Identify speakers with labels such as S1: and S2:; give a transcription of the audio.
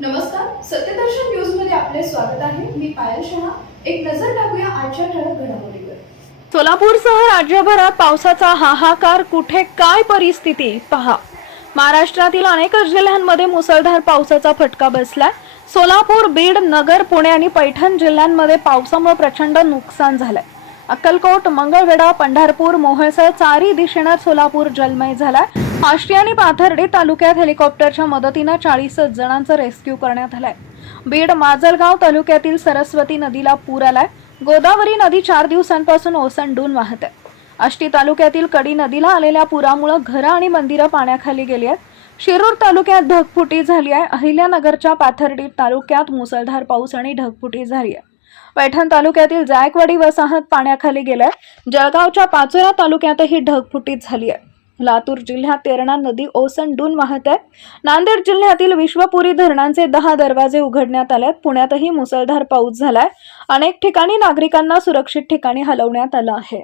S1: नमस्कार सत्यदर्शन न्यूजमध्ये आपले स्वागत आहे. मी पायल शहा. एक नजर टाकूया आजच्या ठळक घडामोडीवर.
S2: सोलापूरसह राज्यभरात पावसाचा हाहाकार कुठे काय परिस्थिती पहा. महाराष्ट्रातील अनेक जिल्ह्यांमध्ये मुसळधार पावसाचा फटका बसलाय. सोलापूर बीड नगर पुणे आणि पैठण जिल्ह्यांमध्ये पावसामुळे प्रचंड नुकसान झालंय. अक्कलकोट मंगळवेढा पंढरपूर मोहळसर चारी दिशेनं सोलापूर जलमय झालाय. आष्टी आणि पाथर्डी तालुक्यात हेलिकॉप्टरच्या मदतीनं चाळीस जणांचं रेस्क्यू करण्यात आलंय. बीड माजलगाव तालुक्यातील सरस्वती नदीला पूर आलाय. गोदावरी नदी चार दिवसांपासून ओसंडून वाहत आहे. आष्टी तालुक्यातील कडी नदीला आलेल्या पुरामुळे घरं आणि मंदिरं पाण्याखाली गेली आहेत. शिरूर तालुक्यात ढगफुटी झाली आहे. अहिल्यानगरच्या पाथर्डी तालुक्यात मुसळधार पाऊस आणि ढगफुटी झाली आहे. पैठण तालुक्यातील जायकवाडी वसाहत पाण्याखाली गेलाय जळगावच्या पाचोरा तालुक्यातही ढगफुटीच झाली आहे. लातूर जिल्ह्यात तेरणा नदी ओसंडून वाहत आहे नांदेड जिल्ह्यातील विश्वपुरी धरणांचे दहा दरवाजे उघडण्यात आलेत. पुण्यातही मुसळधार पाऊस झालाय. अनेक ठिकाणी नागरिकांना सुरक्षित ठिकाणी हलवण्यात आलं आहे.